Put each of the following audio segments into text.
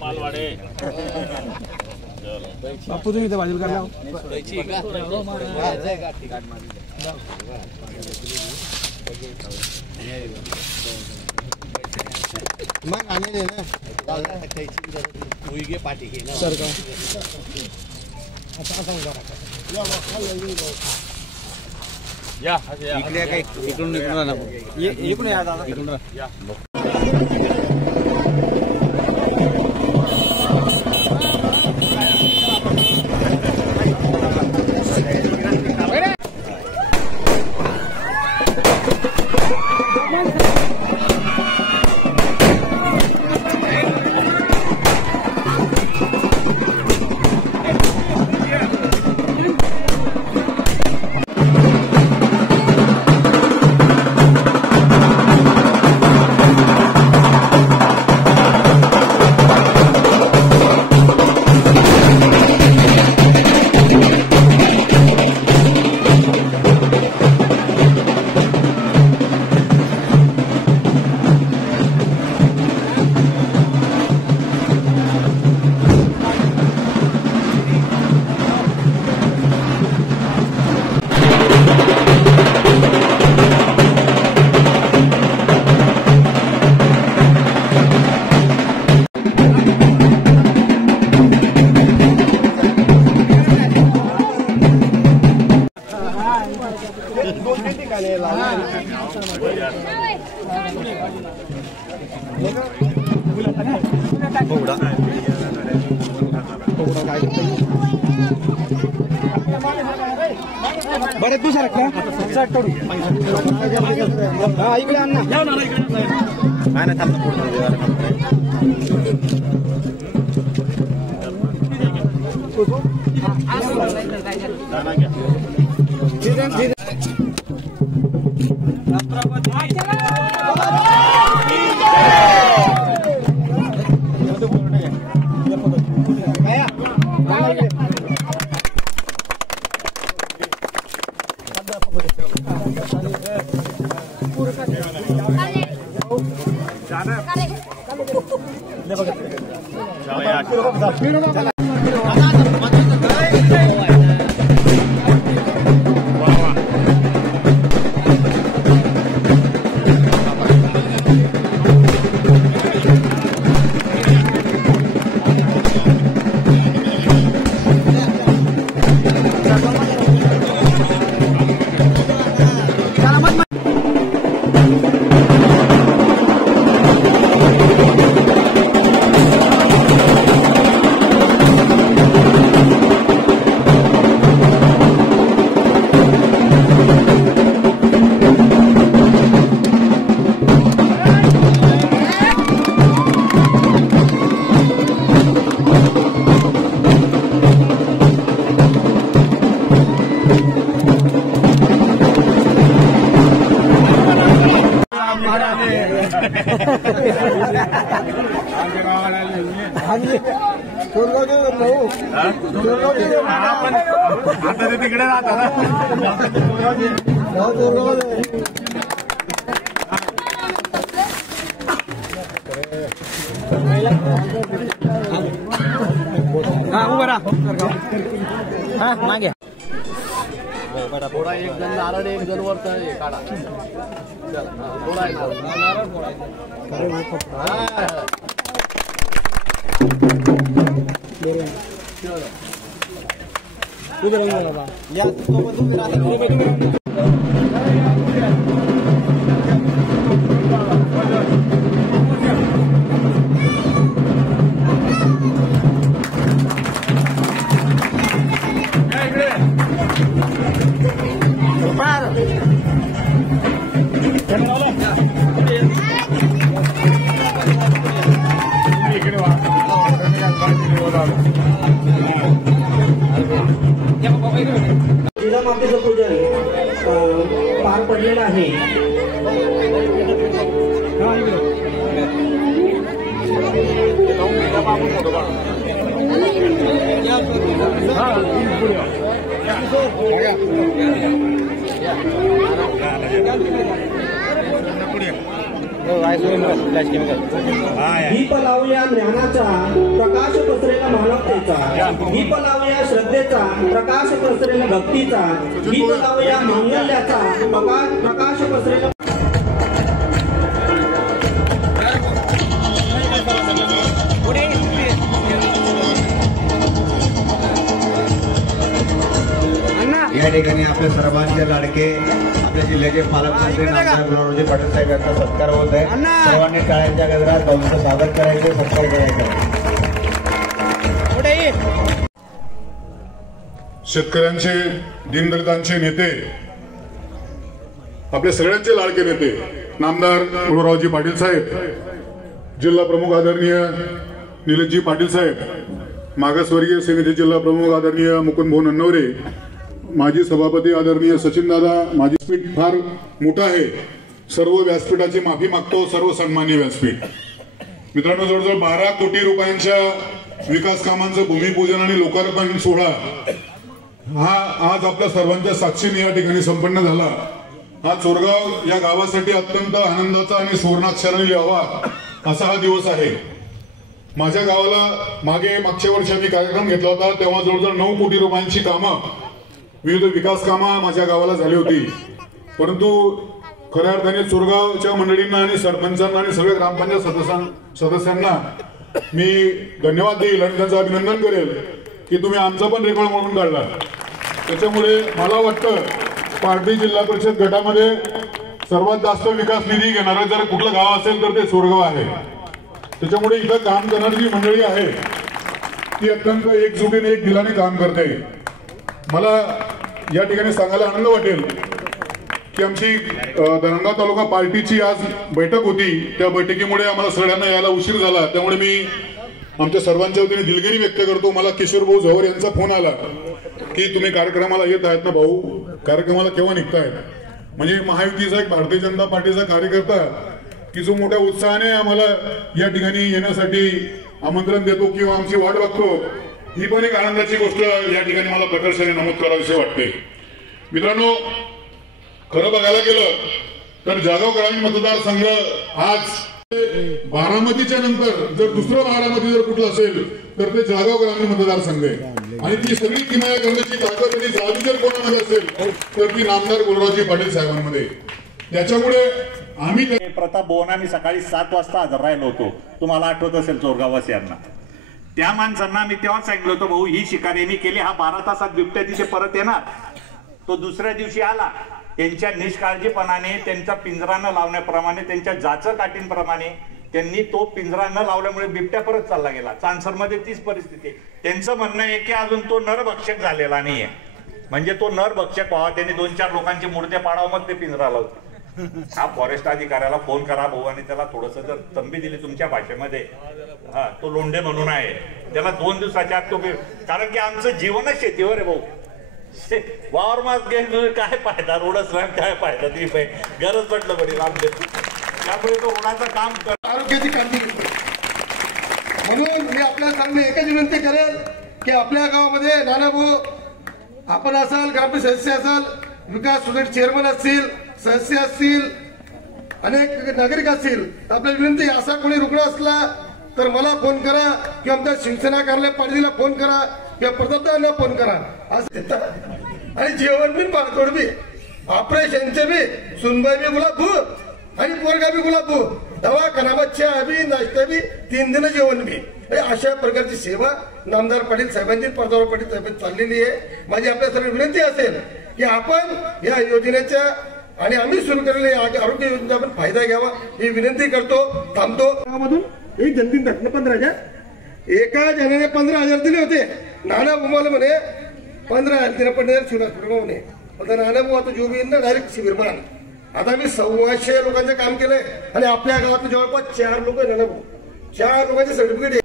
मालवाडे बापू तुम्ही इथे बाजूला करा मग आलेले ना पाठी घे ना सर का या इकडे काय इकडून इकडून या दादा इकडून या बरे तू सर इकडे अण्णा काय नाही तिकडे राहता उभं राहा मागे थोडा एक जण नारळ एक जण वर काढा थोडा जिजामातेचं पूजन पार पडलेलं आहे. दीप लावूया ज्ञानाचा प्रकाश पसरेला मानवतेचा, दीप लावूया श्रद्धेचा प्रकाश पसरेला भक्तीचा, दीप लावूया मांगल्याचा प्रकाश पसरेला या ठिकाणी आपल्या सर्वांचे लाडके आपल्या जिल्ह्याचे पालकमंत्री नामदार गुलाबरावजी पाटील साहेब यांचा सत्कार होत आहे. सर्वांनी टाळ्यांच्या गजरात भाऊंचं स्वागत करायचं, सत्कार करायचा. शेतकऱ्यांचे दीनदलितांचे नेते, आपल्या सगळ्यांचे लाडके नेते नामदार गुलाबरावजी पाटील साहेब, जिल्हा प्रमुख आदरणीय निलेशजी पाटील साहेब, मागासवर्गीय सेनेचे जिल्हा प्रमुख आदरणीय मुकुंद भाऊ नन्नवरे, माजी सभापती आदरणीय सचिन दादा. माझी व्यासपीठ फार मोठं आहे, सर्व व्यासपीठाची माफी मागतो. सर्व सन्मान्य व्यासपीठ मित्रांनो, जवळजवळ 12 कोटी रुपयांच्या विकास कामांचं भूमिपूजन आणि लोकार्पण सोहळा हा आज आपल्या सर्वांच्या साक्षीने या ठिकाणी संपन्न झाला. हा चोरगाव या गावासाठी अत्यंत आनंदाचा आणि सुवर्णाक्षराने लिहावा असा हा दिवस आहे. माझ्या गावाला मागच्या वर्षी आम्ही कार्यक्रम घेतला होता, तेव्हा जवळजवळ 9 कोटी रुपयांची कामं, विविध विकास कामं माझ्या गावाला झाली होती. परंतु खऱ्या अर्थाने चोरगावच्या मंडळींना आणि सरपंचांना आणि सगळ्या ग्रामपंचायत सदस्यांना मी धन्यवाद देईल आणि त्यांचं अभिनंदन करेल की तुम्ही आमचा पण रेकॉर्ड म्हणून काढला. त्याच्यामुळे मला वाटतं पारडी जिल्हा परिषद गटामध्ये सर्वात जास्त विकास निधी घेणारं जर कुठलं गाव असेल तर ते चोरगाव आहे. त्याच्यामुळे इथं काम करणारी जी मंडळी आहे ती अत्यंत एकजुटीने एक दिलाने काम करते. मला या ठिकाणी सांगायला आनंद वाटेल की आमची धरणगाव तालुका पार्टीची आज बैठक होती. त्या बैठकीमुळे आम्हाला सगळ्यांना यायला उशीर झाला, त्यामुळे मी आमच्या सर्वांच्या वतीने दिलगिरी व्यक्त करतो. मला किशोर भाऊ झवर यांचा फोन आला की तुम्ही कार्यक्रमाला येत आहेत ना भाऊ, कार्यक्रमाला केव्हा निघतायत. म्हणजे महायुतीचा एक भारतीय जनता पार्टीचा कार्यकर्ता की जो मोठ्या उत्साहाने आम्हाला या ठिकाणी येण्यासाठी आमंत्रण देतो किंवा आमची वाट बघतो, ही पण एक आनंदाची गोष्ट या ठिकाणी मला प्रकर्षाने नमूद करावीशी वाटते. मित्रांनो, खरं बघायला गेलं तर जळगाव ग्रामीण मतदारसंघ आज बारामतीच्या नंतर जर दुसरं बारामती जर कुठलं असेल तर ते जळगाव ग्रामीण मतदारसंघ आहे. आणि ती सगळी किमया करण्याची ताकद आणि जादू जर कोणामध्ये असेल तर ती नामदार गुलाबरावजी पाटील साहेबांमध्ये. त्याच्यामुळे आम्ही प्रताप भवन आम्ही सकाळी 7 वाजता हजर राहिलो होतो. तुम्हाला आठवत असेल चोरगाववासियांना. त्या माणसांना मी तेव्हा सांगितलं होतं, भाऊ ही शिकाऱ्यांनी केली, हा 12 तासात बिबट्या तिथे परत येणार. तो दुसऱ्या दिवशी आला. त्यांच्या निष्काळजीपणाने, त्यांचा पिंजरा न लावण्याप्रमाणे, त्यांच्या जाचकाठींप्रमाणे त्यांनी तो पिंजरा न लावल्यामुळे बिबट्या परत चालला गेला. चांसरमध्ये तीच परिस्थिती. त्यांचं म्हणणं आहे की अजून तो नरभक्षक झालेला नाहीये, म्हणजे तो नरभक्षक व्हावा, त्यांनी 2-4 लोकांचे मूर्त्या पाडावं मग ते पिंजरा लावतो. हा फॉरेस्ट अधिकाऱ्याला फोन करा भाऊ आणि त्याला थोडस जर तंबी दिली तुमच्या भाषेमध्ये, हा तो लोंढे म्हणून आहे, त्याला 2 दिवसाच्या आत तो, कारण की आमचं जीवनच शेतीवर आहे भाऊ. वावर मास घ्यायचं काय फायदा, रोडच नाही काय फायदा, ती गरज पडलं बरी रामदेव. त्यामुळे तो रोडाचं काम कर, आरोग्याची काळजी घेतो. म्हणून मी आपल्याला सांगणे एकच विनंती करेल की आपल्या गावामध्ये नानाभाऊ आपण असाल, ग्रामपंचायत सदस्य असाल, विकास सोसायटी चेअरमन असतील, सदस्य असतील, अनेक नागरिक असतील, आपल्याला विनंती असा कोणी रुग्ण असला तर मला फोन करा किंवा आमच्या शिवसेना कार्यालय पाटीलला फोन करा किंवा प्रतापदांना फोन करा असं देतात. आणि जेवण बी पाणतोड बी, ऑपरेशनचे बी, सुनबाई बी गुलाबू आणि पोरगा बी गुलाबू, दवाखाना चहा बी, नाश्ता बी, 3 दिन जेवण बी. अशा प्रकारची सेवा नामदार पाटील साहेबांची, परदार पाटील साहेबांची चाललेली आहे. माझी आपल्या सर्व विनंती असेल की आपण या योजनेच्या आणि आम्ही सुरू केलेल्या आरोग्य योजनेचा आपण फायदा घ्यावा ही विनंती करतो. थांबतो. गावामधून एक जनतीन घटना 15,000, एका जणाने 15,000 दिले होते. नाना बुमाला म्हणे 15,000 दिले, 15,000 शिवराज म्हणे. आता नाना बुवा आता जो बी ना डायरेक्ट शिबिर म्हणा. आता मी 1,600 लोकांचं काम केलंय आणि आपल्या गावात जवळपास 4 लोक आहे. नाना भाऊ 4 लोकांचे सर्टिफिकेट आहे.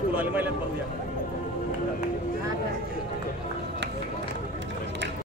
फुलाले महिल्यात बघूया.